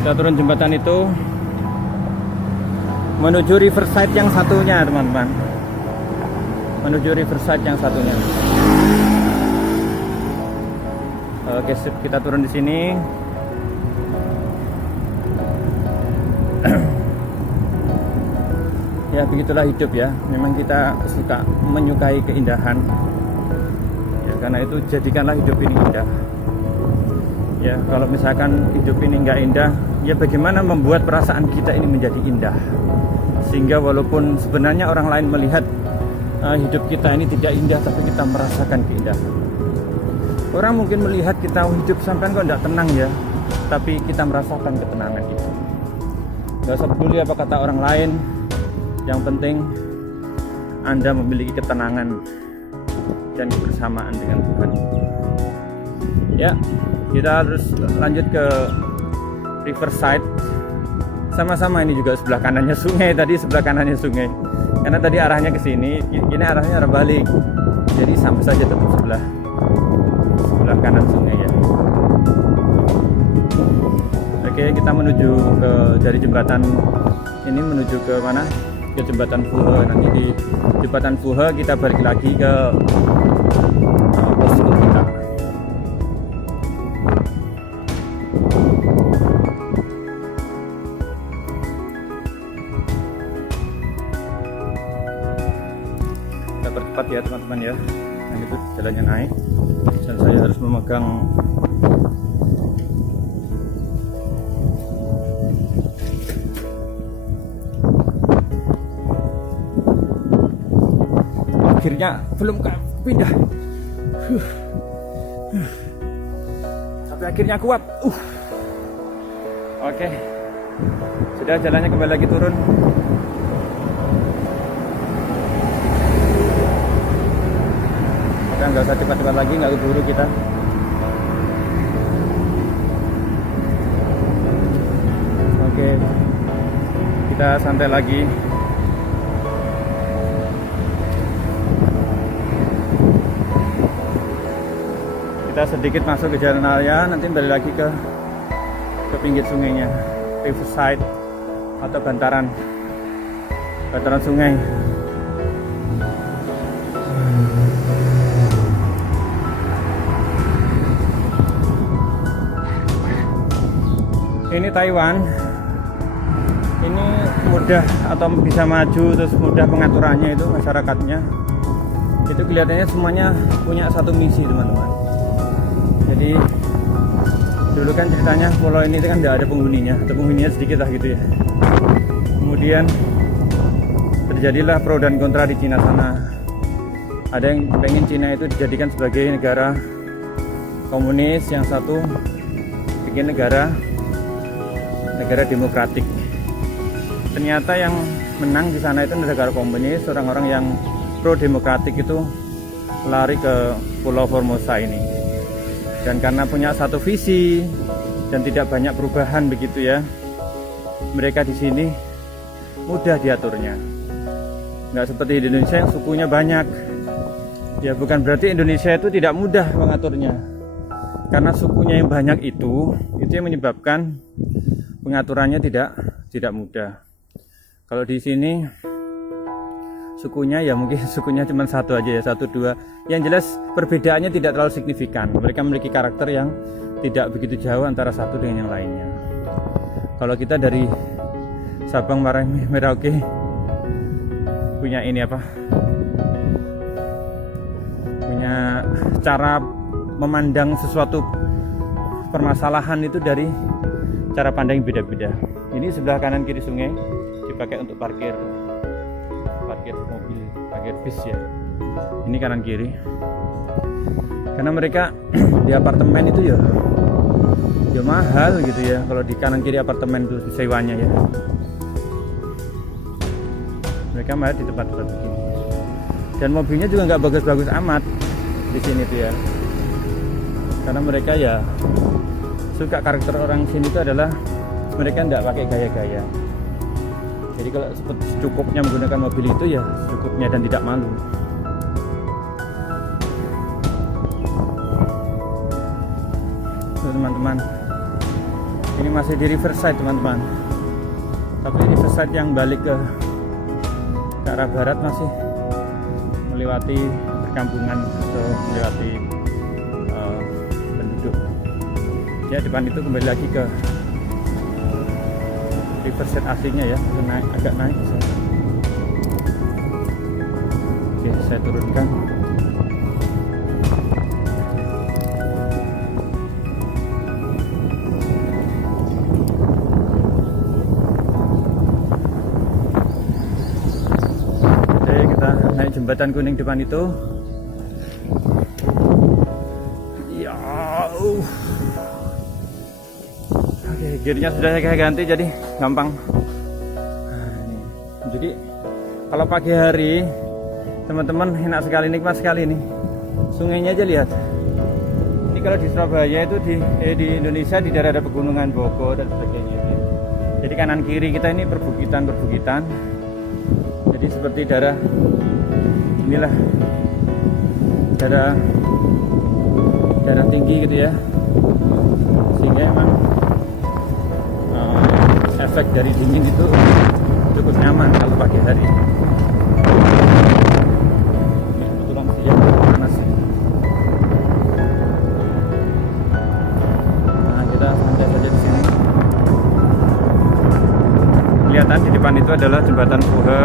Kita turun jembatan itu menuju riverside yang satunya, teman-teman. Menuju riverside yang satunya. Oke, kita turun di sini. Ya begitulah hidup ya. Memang kita suka menyukai keindahan. Ya karena itu jadikanlah hidup ini indah. Ya kalau misalkan hidup ini nggak indah, ya bagaimana membuat perasaan kita ini menjadi indah? Sehingga walaupun sebenarnya orang lain melihat hidup kita ini tidak indah, tapi kita merasakan keindahan. Orang mungkin melihat kita hidup sampai kok tidak tenang ya, tapi kita merasakan ketenangan itu. Gak usah peduli apa kata orang lain, yang penting Anda memiliki ketenangan dan kebersamaan dengan Tuhan. Ya, kita harus lanjut ke riverside. Sama-sama ini juga sebelah kanannya sungai, tadi sebelah kanannya sungai. Karena tadi arahnya ke sini, ini arahnya arah balik. Jadi sama saja tetap sebelah kanan sungai ya. Oke, kita menuju ke dari jembatan ini menuju ke mana? Ke jembatan Fuhe. Nanti di jembatan Fuhe kita balik lagi ke posko kita. Kita percepat ya teman-teman ya. Nah itu jalannya naik dan saya harus memegang akhirnya belum pindah tapi akhirnya kuat Oke, sudah jalannya kembali lagi turun. Kita nggak usah cepat-cepat lagi, nggak keburu kita. Oke, kita santai lagi. Kita sedikit masuk ke jalan raya, nanti balik lagi ke pinggir sungainya, riverside atau bantaran sungai. Ini Taiwan, ini mudah atau bisa maju, terus mudah pengaturannya itu masyarakatnya. Itu kelihatannya semuanya punya satu misi teman-teman. Jadi dulu kan ceritanya pulau ini kan tidak ada penghuninya, atau penghuninya sedikit lah gitu ya. Kemudian terjadilah pro dan kontra di Cina sana. Ada yang pengen Cina itu dijadikan sebagai negara komunis, yang satu bikin negara demokratik. Ternyata yang menang di sana itu negara komunis, orang-orang yang pro demokratik itu lari ke Pulau Formosa ini. Dan karena punya satu visi dan tidak banyak perubahan begitu ya, mereka di sini mudah diaturnya. Nggak seperti di Indonesia yang sukunya banyak. Ya bukan berarti Indonesia itu tidak mudah mengaturnya. Karena sukunya yang banyak itu yang menyebabkan pengaturannya tidak mudah. Kalau di sini sukunya ya mungkin sukunya cuma satu aja ya, satu dua. Yang jelas perbedaannya tidak terlalu signifikan. Mereka memiliki karakter yang tidak begitu jauh antara satu dengan yang lainnya. Kalau kita dari Sabang Merauke punya ini apa? Punya cara memandang sesuatu permasalahan itu dari cara pandang yang beda-beda. Ini sebelah kanan kiri sungai dipakai untuk parkir mobil, parkir bis ya. Ini kanan kiri. Karena mereka di apartemen itu ya mahal gitu ya. Kalau di kanan kiri apartemen itu sewanya ya. Mereka malah di tempat-tempat begini. Dan mobilnya juga nggak bagus-bagus amat di sini tuh ya. Karena mereka ya suka karakter orang sini itu adalah mereka nggak pakai gaya-gaya. Jadi kalau seperti secukupnya menggunakan mobil itu ya secukupnya dan tidak malu. Teman-teman, Ini masih di Riverside teman-teman, tapi Riverside yang balik ke arah barat masih melewati perkampungan atau melewati penduduk. Ya, depan itu kembali lagi ke Riverside aslinya ya, agak naik. Oke, saya turunkan. Naik jembatan kuning depan itu. Ya, oke, gearnya sudah saya ganti jadi gampang. Nah, ini. Jadi kalau pagi hari teman-teman enak sekali, nikmat sekali nih. Sungainya aja lihat. Ini kalau di Surabaya itu di Indonesia di daerah pegunungan Bogor dan sebagainya. Jadi kanan kiri kita ini perbukitan. Jadi seperti daerah inilah daerah tinggi gitu ya, sehingga emang efek dari dingin itu cukup nyaman kalau pagi hari. Ini kebetulan siang panas. Nah, kita santai saja di sini. Kelihatan di depan itu adalah jembatan Puhe.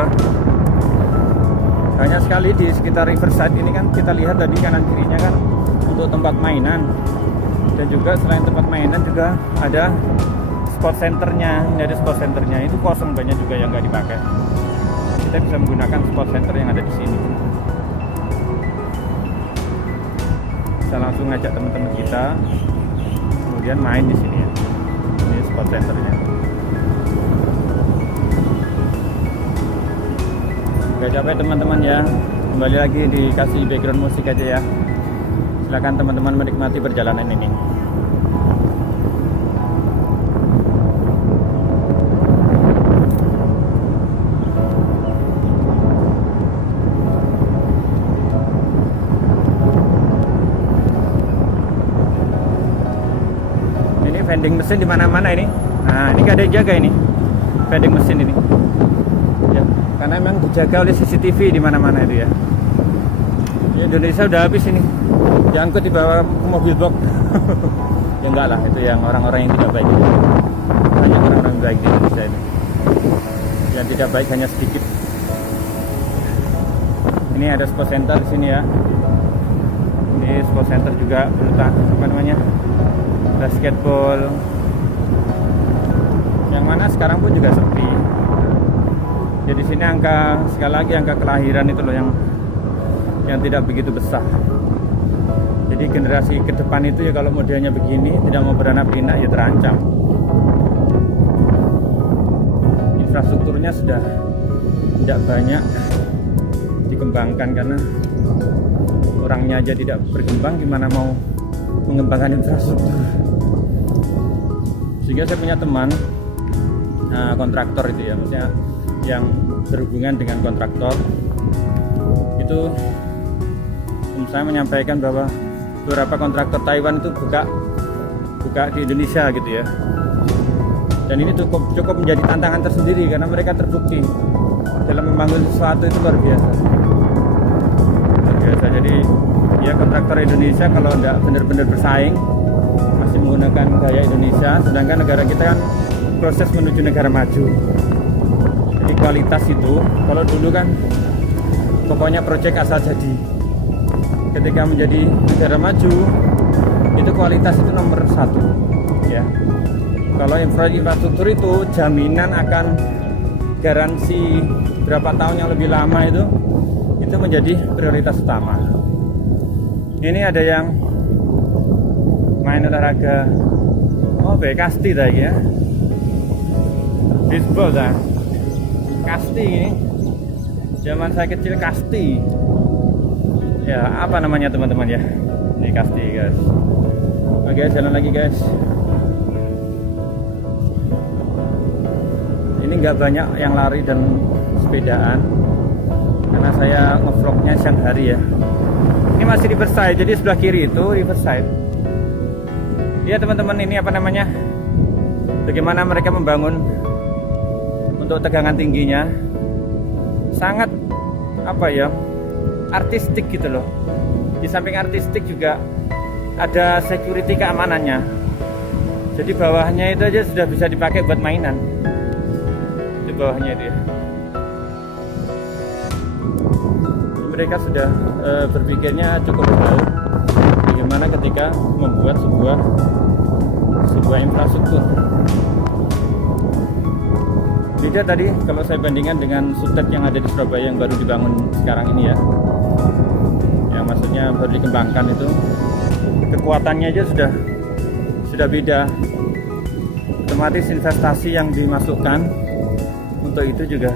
Banyak sekali di sekitar Riverside ini kan, kita lihat tadi kanan kirinya kan untuk tempat mainan, dan juga selain tempat mainan juga ada sport centernya. Ini ada sport centernya, itu kosong banyak juga yang nggak dipakai. Kita bisa menggunakan sport center yang ada di sini. Bisa langsung ngajak teman-teman kita kemudian main di sini ya. Ini sport centernya. Gak capek teman-teman ya, kembali lagi dikasih background musik aja ya. Silakan teman-teman menikmati perjalanan ini. Ini vending mesin di mana-mana ini. Nah, ini gak ada yang jaga ini vending mesin ini. Ya, karena memang dijaga oleh CCTV di mana-mana itu ya. Di Indonesia udah habis ini, diangkut dibawa ke mobil box. Ya enggak lah, itu yang orang-orang yang tidak baik. Banyak orang-orang baik di Indonesia ini. Yang tidak baik hanya sedikit. Ini ada sport center di sini ya. Ini sport center juga letak apa namanya, basketball. Yang mana sekarang pun juga sepi. Jadi sini sekali lagi angka kelahiran itu loh yang tidak begitu besar. Jadi generasi ke depan itu ya kalau modelnya begini tidak mau beranak pinak ya terancam. Infrastrukturnya sudah tidak banyak dikembangkan karena orangnya aja tidak berkembang, gimana mau mengembangkan infrastruktur. Sehingga saya punya teman kontraktor itu ya, maksudnya yang berhubungan dengan kontraktor itu, saya menyampaikan bahwa beberapa kontraktor Taiwan itu buka di Indonesia gitu ya, dan ini cukup menjadi tantangan tersendiri karena mereka terbukti dalam membangun sesuatu itu luar biasa. Jadi ya kontraktor Indonesia kalau tidak benar-benar bersaing masih menggunakan gaya Indonesia, sedangkan negara kita kan proses menuju negara maju. Jadi kualitas itu, kalau dulu kan pokoknya proyek asal jadi. Ketika menjadi negara maju, itu kualitas itu nomor satu. Ya, kalau infrastruktur itu jaminan akan garansi berapa tahun yang lebih lama itu menjadi prioritas utama. Ini ada yang main olahraga, kasti tadi ya, baseball dah. Kasti ini, zaman saya kecil kasti. Ya, apa namanya teman-teman ya? Ini kasti guys. Oke, jalan lagi guys. Ini nggak banyak yang lari dan sepedaan karena saya ngevlognya siang hari ya. Ini masih Riverside, jadi sebelah kiri itu Riverside. Ya teman-teman, ini apa namanya? bagaimana mereka membangun untuk tegangan tingginya, sangat apa ya, artistik gitu loh. Di samping artistik juga ada security keamanannya. Jadi bawahnya itu aja sudah bisa dipakai buat mainan. Di bawahnya itu ya. Mereka sudah berpikirnya cukup benar bagaimana ketika membuat sebuah infrastruktur. Beda tadi kalau saya bandingkan dengan Sutet yang ada di Surabaya yang baru dibangun sekarang ini ya, yang maksudnya baru dikembangkan itu, kekuatannya aja sudah beda. Otomatis investasi yang dimasukkan untuk itu juga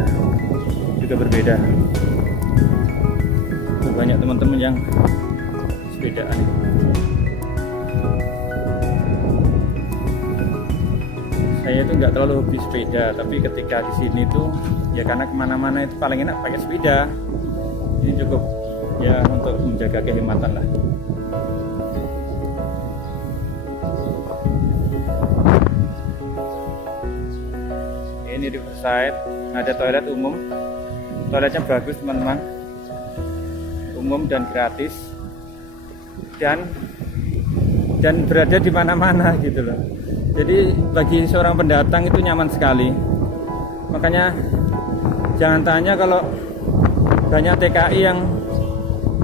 berbeda. Banyak teman-teman yang sepedaan. Saya itu nggak terlalu hobi sepeda, tapi ketika di sini tuh ya karena kemana-mana itu paling enak pakai sepeda. Ini cukup ya untuk menjaga kehematan lah. Ini Riverside, ada toilet umum. Toiletnya bagus teman-teman, umum dan gratis, dan berada di mana-mana gitu loh. Jadi bagi seorang pendatang itu nyaman sekali. Makanya jangan tanya kalau banyak TKI yang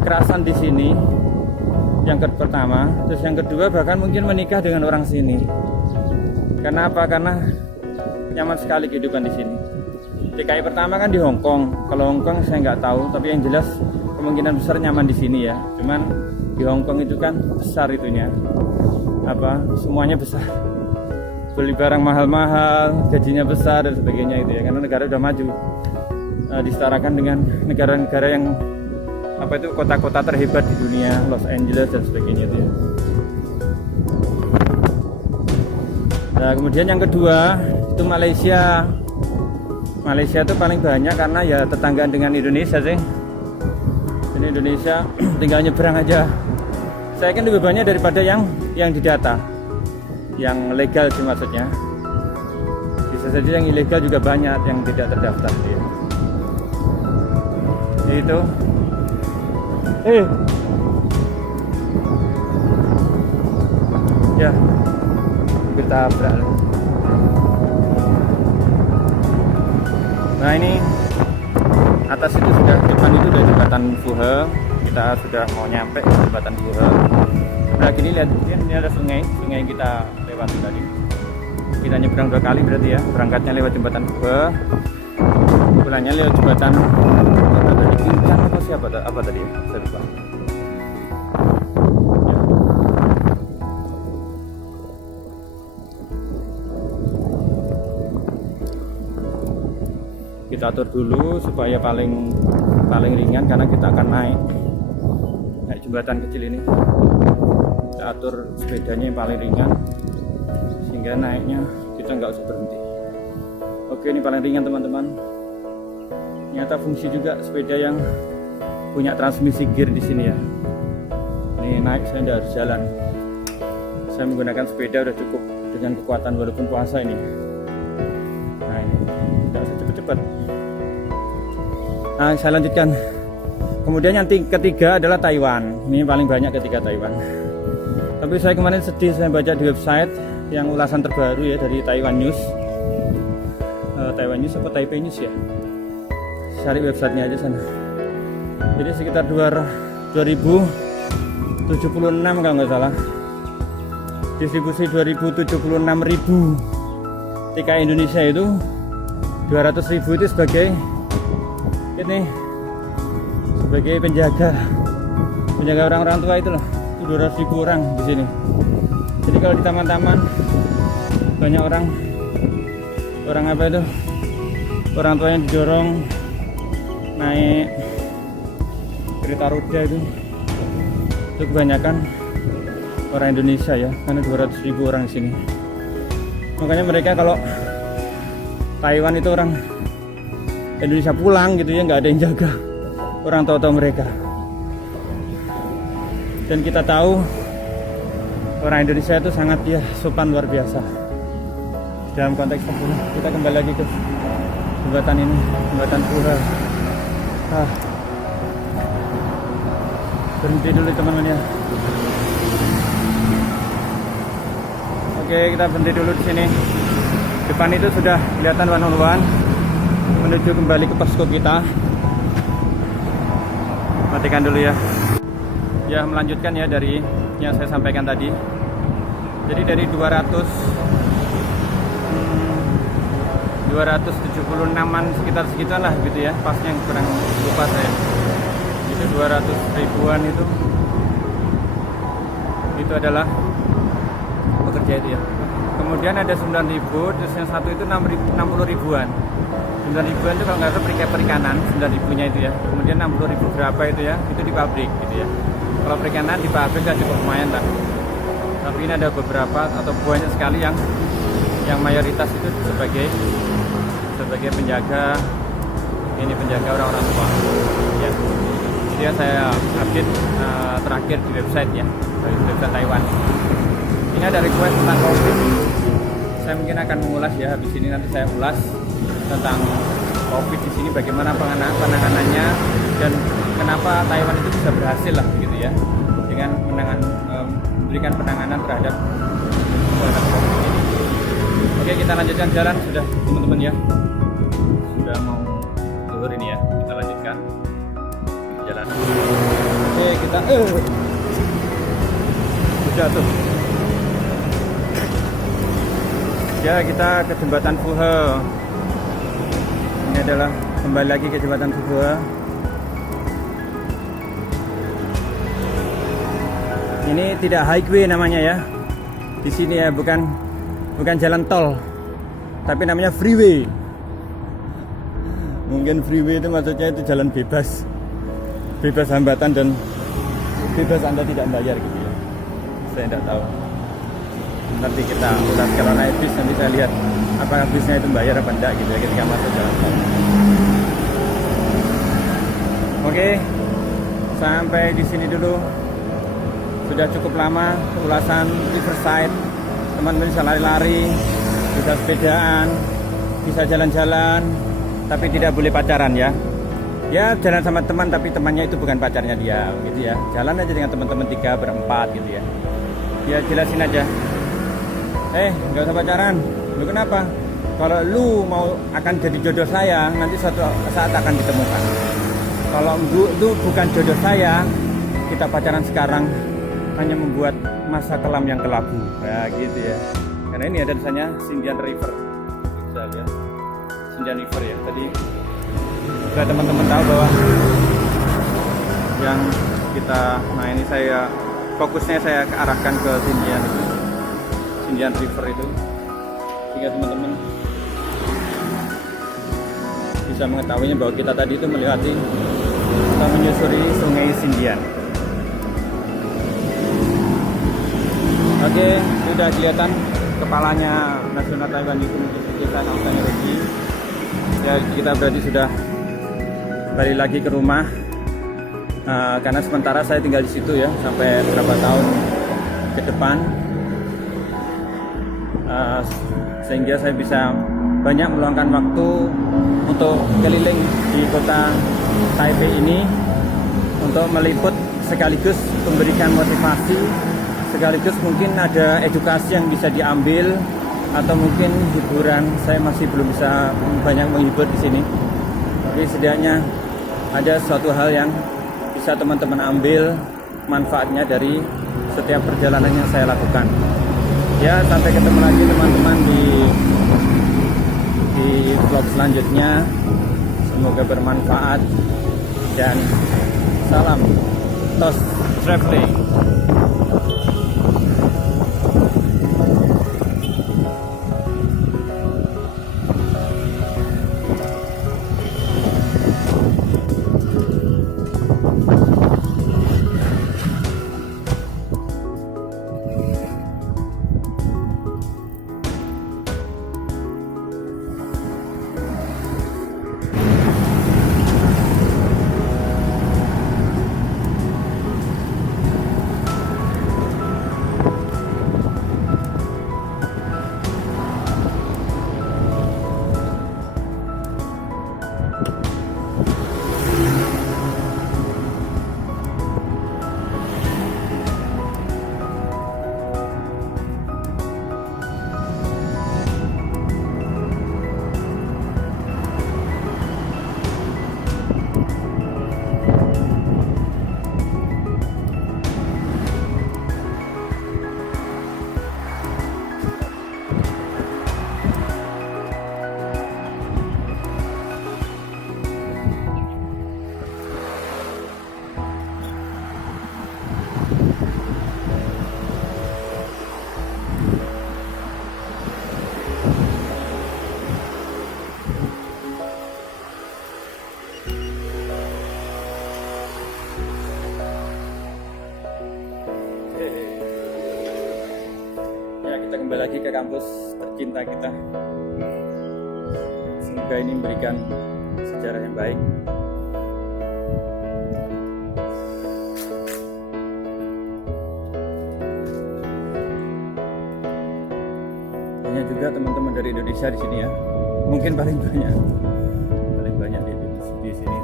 kerasan di sini. Yang pertama, terus yang kedua bahkan mungkin menikah dengan orang sini. Karena apa? Karena nyaman sekali kehidupan di sini. TKI pertama kan di Hong Kong. Kalau Hong Kong saya nggak tahu, tapi yang jelas kemungkinan besar nyaman di sini ya. Cuman di Hong Kong itu kan besar itunya, semuanya besar, beli barang mahal-mahal, gajinya besar dan sebagainya itu ya. Karena negara udah maju, disetarakan dengan negara-negara yang kota-kota terhebat di dunia, Los Angeles dan sebagainya itu ya. Nah kemudian yang kedua itu Malaysia. Malaysia itu paling banyak karena ya tetanggaan dengan Indonesia sih. Ini Indonesia tinggal nyebrang aja. Saya kan lebih banyak daripada yang didata, yang legal sih maksudnya. Bisa saja yang ilegal juga banyak, yang tidak terdaftar ya. Itu ya kita beralih. Nah ini atas itu sudah, depan itu udah jembatan Puhe. Kita sudah mau nyampe jembatan Puhe. Nah gini lihat, ini ada sungai yang kita lewati tadi. Kita nyebrang 2 kali berarti ya. Berangkatnya lewat jembatan Puhe, pulangnya lewat jembatan Kincang apa tadi ya? Saya lupa. Kita atur dulu supaya paling ringan, karena kita akan naik jembatan kecil ini. Kita atur sepedanya yang paling ringan sehingga naiknya kita nggak usah berhenti. Oke, ini paling ringan teman-teman. Ternyata fungsi juga sepeda yang punya transmisi gear di sini ya. Ini naik saya nggak harus jalan. Saya menggunakan sepeda udah cukup dengan kekuatan walaupun puasa ini. Nah ini tidak usah cepet-cepet. Nah saya lanjutkan. Kemudian yang ketiga adalah Taiwan. Ini paling banyak ketiga Taiwan. Tapi saya kemarin sedih, saya baca di website yang ulasan terbaru ya dari Taiwan News. Taiwan News apa Taipei News ya? Cari websitenya aja sana. Jadi sekitar 2076 kalau nggak salah. Distribusi 2076.000 TKI Indonesia itu 200.000 itu sebagai penjaga orang-orang tua itu loh. Itu 200.000 orang di sini. Jadi kalau di taman-taman banyak orang orang tua yang didorong naik kereta roda itu kebanyakan orang Indonesia ya, karena 200.000 orang di sini. Makanya mereka kalau Taiwan itu orang Indonesia pulang gitu ya, nggak ada yang jaga orang tua mereka. Dan kita tahu orang Indonesia itu sangat ya sopan luar biasa. dalam konteks sempurna. Kita kembali lagi ke jembatan ini, jembatan Fuhe. Berhenti dulu teman-teman ya. Oke, kita berhenti dulu di sini. Depan itu sudah kelihatan one-on-one menuju kembali ke posko kita. Matikan dulu ya. Ya, melanjutkan ya dari yang saya sampaikan tadi. Jadi dari 276an sekitar segituan lah gitu ya. Pasnya yang kurang lupa saya. Itu 200 ribuan itu adalah pekerja itu ya. Kemudian ada 9.000, terus yang satu itu 60 ribuan. 9 ribuan itu kalau nggak salah perikanan, 9 ribunya itu ya. Kemudian 60 ribu berapa itu ya, itu di pabrik gitu ya. Kalau perikanan di pabrik kan cukup lumayan lah. Tapi ini ada beberapa atau banyak sekali yang mayoritas itu sebagai penjaga, ini penjaga orang-orang tua ya. Jadi ya saya update terakhir di website ya, dari website Taiwan. Ini ada request tentang COVID. Saya mungkin akan mengulas ya, habis ini nanti saya ulas tentang COVID di sini, bagaimana penanganannya dan kenapa Taiwan itu bisa berhasil lah gitu ya dengan memberikan penanganan terhadap COVID ini. Oke, kita lanjutkan jalan sudah teman-teman ya. Sudah mau zuhur ini ya, kita lanjutkan jalan. Oke, kita sudah tuh. Ya, kita ke jembatan Fuhe. Ini adalah kembali lagi ke jembatan Fuhe. Ini tidak highway namanya ya. Di sini ya, bukan jalan tol, tapi namanya freeway. Mungkin freeway itu maksudnya itu jalan bebas hambatan dan bebas Anda tidak bayar gitu ya. Saya tidak tahu. Nanti kita ulas kalau naik bis, nanti saya lihat apakah bisnya itu bayar apa enggak gitu ya ketika masuk jalan tol. Oke, sampai di sini dulu. Sudah cukup lama ulasan Riverside. Teman-teman bisa lari-lari, bisa sepedaan, bisa jalan-jalan, tapi tidak boleh pacaran ya. Ya, jalan sama teman tapi temannya itu bukan pacarnya dia gitu ya. Jalan aja dengan teman-teman 3 berempat gitu ya. Ya jelasin aja. Nggak usah pacaran. Lu kenapa? Kalau lu mau akan jadi jodoh saya, nanti suatu saat akan ditemukan. Kalau lu bukan jodoh saya, kita pacaran sekarang hanya membuat masa kelam yang kelabu. Ya gitu ya. Karena ini ada tulisannya Xinjiang River. Bisa lihat. Xinjiang River ya. Tadi sudah teman-teman tahu bahwa yang kita, nah ini saya fokusnya saya arahkan ke Xinjiang River itu, sehingga teman-teman bisa mengetahuinya bahwa kita tadi itu melewati atau menyusuri sungai Xinjiang. Oke, sudah kelihatan kepalanya Nasional Taiwan itu kita namanya Rugi. Ya, kita berarti sudah balik lagi ke rumah. Karena sementara saya tinggal di situ ya sampai berapa tahun ke depan, sehingga saya bisa banyak meluangkan waktu untuk keliling di kota Taipei ini untuk meliput sekaligus memberikan motivasi, sekaligus mungkin ada edukasi yang bisa diambil atau mungkin hiburan. Saya masih belum bisa banyak menghibur di sini, tapi setidaknya ada suatu hal yang bisa teman-teman ambil manfaatnya dari setiap perjalanan yang saya lakukan. Ya, sampai ketemu lagi teman-teman di vlog selanjutnya. Semoga bermanfaat dan salam tos traveling. kembali lagi ke kampus tercinta kita. Semoga ini memberikan sejarah yang baik. Banyak juga teman-teman dari Indonesia di sini ya. Mungkin paling banyak di sini.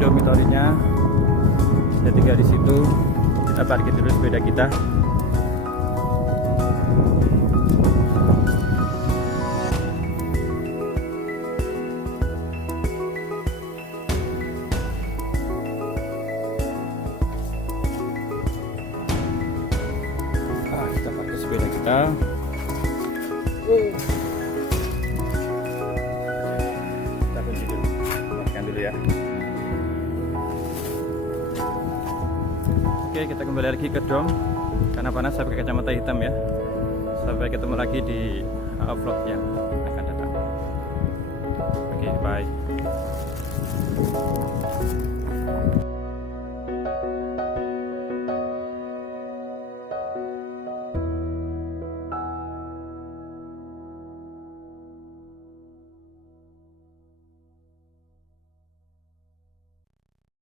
Dormitorinya, kita tinggal di situ. Kita parkir dulu sepeda kita. Kita parkir sepeda kita. Kita kunci dulu, parkirkan dulu ya. Oke, kita kembali lagi ke dom. Karena panas saya pakai kacamata hitam ya. Sampai ketemu lagi di vlog yang akan datang. Oke, bye.